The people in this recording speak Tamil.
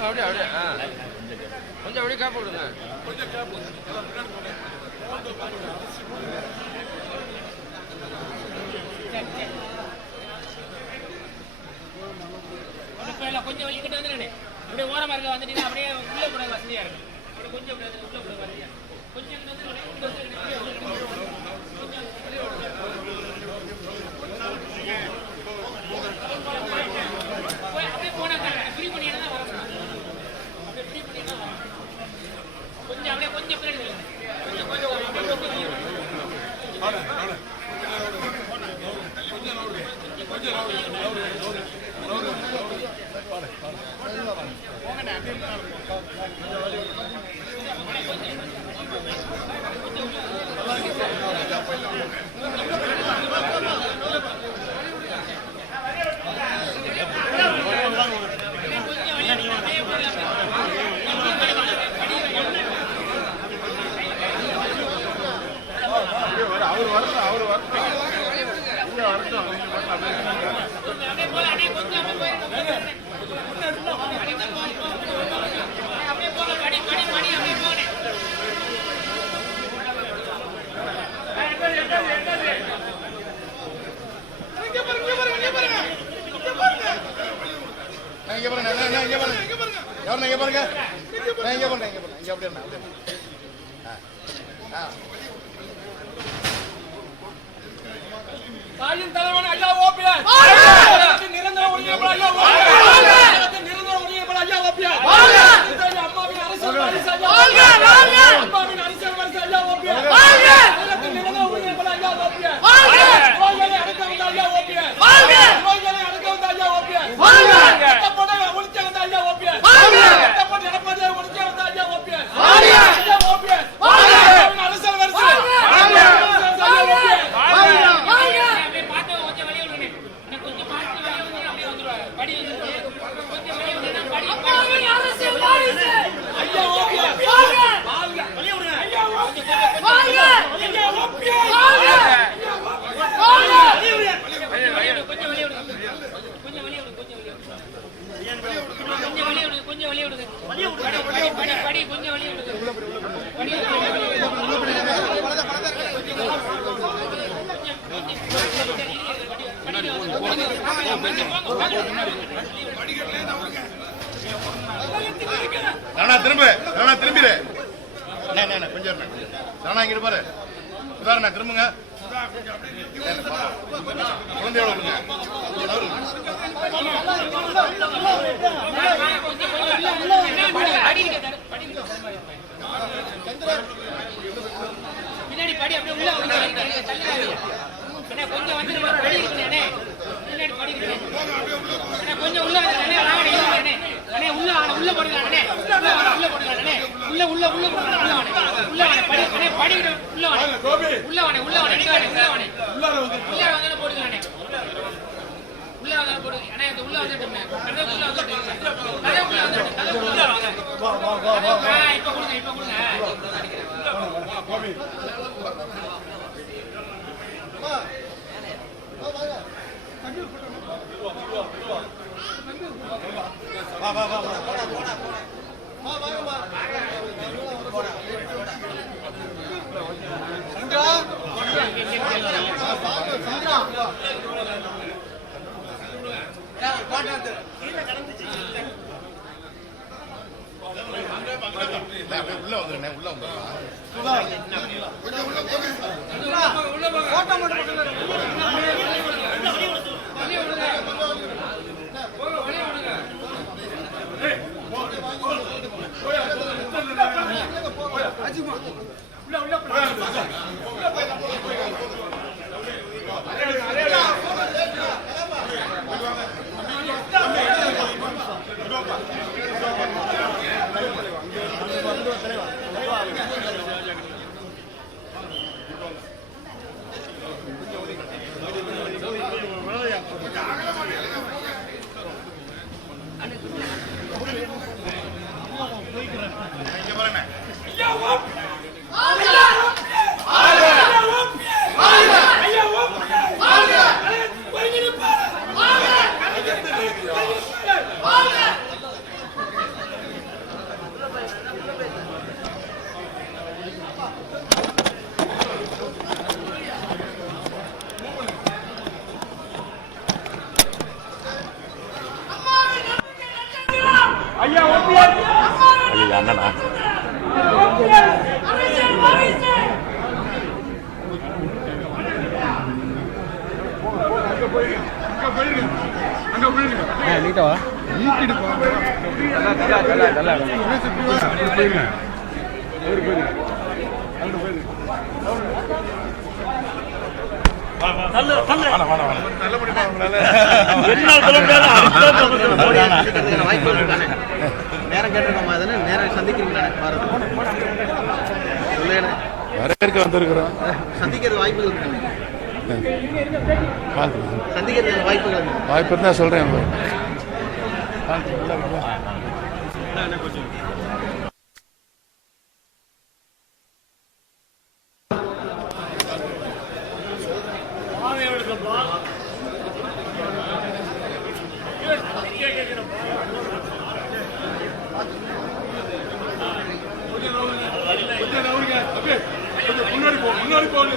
அப்படியே அப்படியே ஆ. கொஞ்சம் அப்படியே கேப் விடுங்க கொஞ்சம் இல்ல, கொஞ்சம் வெளிக்கிட்ட வந்துடுங்க அப்படியே ஓரமாக இருக்க வந்துட்டீங்கன்னா அப்படியே உள்ளே கூட வசதியாக இருக்கும். அப்படியே கொஞ்சம் அப்படியே வந்து உள்ள வசதியா இருக்கும். கொஞ்சம் இங்கிட்டு வந்துடுங்க, இங்கிட்டு வந்துடுங்க, அப்படியே வந்துடுங்க. போய் அப்படியே போனா ஃப்ரீ பண்ணிட்டு தான் வரணும் அப்படியே ஃப்ரீ பண்ணிட்டு தான் வரணும் கொஞ்சம் அப்படியே கொஞ்சம் பின்னாடி நில்லுங்க. கொஞ்சம் கொஞ்சம் அப்படியே கொஞ்சம் வெளியே வாங்க. அவர் வரட்டும் அவர் வரட்டும் இங்க வரட்டும் நீங்க வரட்டும் அப்படியே அப்படியே போல அப்படியே கொஞ்சம் அப்படியே போயிருங்க அப்படியே போங்க படி படி படி அப்படியே போங்க நான் இங்க பாருங்க நான் இங்க பாருங்க எவரு இங்க பாருங்க. இங்க பாருங்க இங்க பாருங்க இங்க அப்படியே தாயின் தலைவன் ஐயா ஓபிஎஸ். நிரந்தர ஒருங்கிணைப்பாளர் ஐயா ஓபிஎஸ். தமிழகத்தின் நிரந்தர ஒருங்கிணைப்பாளர் ஐயா ஓபிஎஸ். அம்மாவின் ஓபிஎஸ். அம்மாவின் அரசியல் வாரிசு ஐயா ஓபிஎஸ் தமிழகத்தின் நிரந்தர ஒருங்கிணைப்பாளர் ஐயா ஓபிஎஸ் நோய்களை அடக்க வந்த ஐயா ஓபிஎஸ் நோய்களை அடக்க வந்த ஐயா ஓபிஎஸ் கட்டப்பட்ட ஒழிச்ச வந்த ஐயா ஓபிஎஸ் கட்டப்பட்ட எடப்பாடியை ஒழிச்ச வந்த ஐயா ஓபிஎஸ் ஐயா ஓபிஎஸ் அம்மாவின் அரசியல் வாரிசு ஐயா ஓபிஎஸ் அப்படியே பார்த்து கொஞ்சம் வெளியே விடுங்க இன்னும் கொஞ்சம் பார்த்து வெளியே வந்து அப்படியே வந்துருவாங்க படி வந்துருவாங்க கொஞ்சம் வெளியே விடுங்க படி படி ஐயா ஓபிஎஸ் வாழ்க வெளிய விடுங்க ஐயா ஓபிஎஸ் வாழ்க ஐயா ஓபிஎஸ் வாழ்க கொஞ்சம் வெளியே விடுங்க கொஞ்சம் வெளியே விடுங்க கொஞ்சம் வெளியே விடுங்க கொஞ்சம் வெளியே விடுங்க கொஞ்சம் வெளியே விடுங்க படி படி படி படி கொஞ்சம் வெளியே விடுங்க படி நானா திரும்ப நானா திரும்பிடு. கொஞ்சம் இருண்ணா. நானா பாரு. பாருண்ணா திரும்புங்க. குழந்தையோட பின்னாடி படி அப்படியே உள்ள வந்து கொஞ்சம் வந்து படி பின்னாடி படி அண்ணே கொஞ்சம் உள்ள வந்து அண்ணே உள்ளவனே இருங்க அண்ணே அண்ணே உள்ள வாங்க உள்ள போடுங்க அண்ணே உள்ள உள்ள போடுங்க அண்ணே உள்ள உள்ள உள்ள போடுங்க உள்ள வாங்க உள்ள வாங்க படி அண்ணே படி விடு. உள்ள வாங்க உள்ள உள்ள வாங்க உள்ள உள்ள போடுங்க அண்ணே அண்ணே இந்த உள்ள உள்ள வந்துருங்க இங்க பாருங்க ஐயா ஓபிஎஸ் ஐயா ஓபிஎஸ் நேரம் கேட்டிருக்கோமா தானே நேரம் சந்திக்கிறீங்களா வரவேற்க வந்திருக்கிறோம். சந்திக்கிறது வாய்ப்புகள் சந்திக்கிறது வாய்ப்புகள். வாய்ப்பு இருந்தால் சொல்கிறேன் முன்னாடி போ முன்னாடி போடு